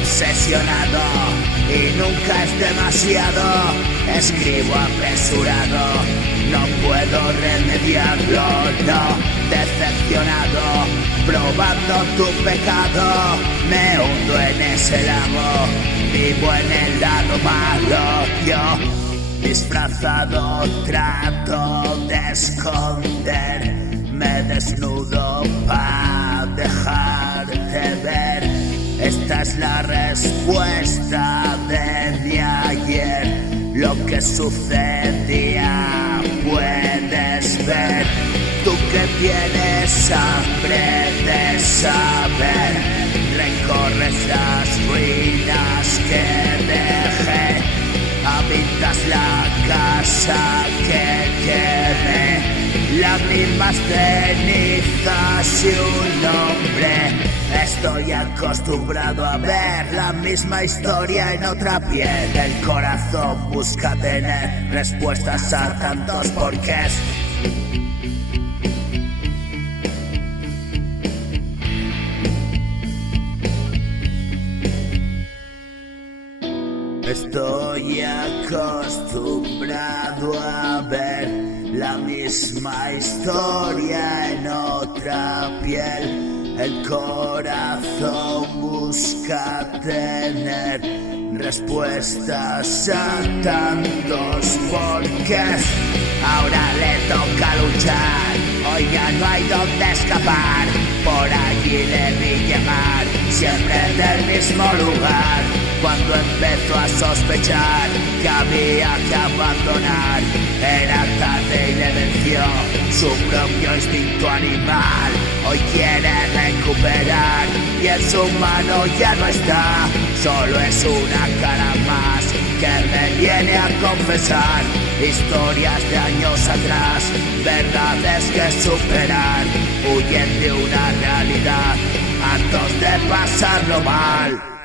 obsesionado y nunca es demasiado. Escribo apresurado, no puedo remediarlo, no. Decepcionado, probando tu pecado, me hundo en ese lago, vivo en el lado malo. Yo, disfrazado, trato de esconder, me desnudo para dejarte ver. Esta es la respuesta de mi ayer, lo que sucedía puedes ver. Tú que tienes hambre de saber, recorres las ruinas que dejé, habitas la casa que quemé, lágrimas, cenizas y un nombre. Estoy acostumbrado a ver la misma historia en otra piel. El corazón busca tener respuestas a tantos porqués. Estoy acostumbrado a ver la misma historia en otra piel. El corazón busca tener respuestas a tantos porqués. Ahora le toca luchar, hoy ya no hay donde escapar. Por allí le vi llegar, siempre del mismo lugar. Cuando empezó a sospechar que había que abandonar, era tarde y le venció su propio instinto animal. Hoy quiere recuperar y en su mano ya no está, solo es una cara más que me viene a confesar historias de años atrás, verdades que superar, huyen de una realidad hartos de pasarlo mal.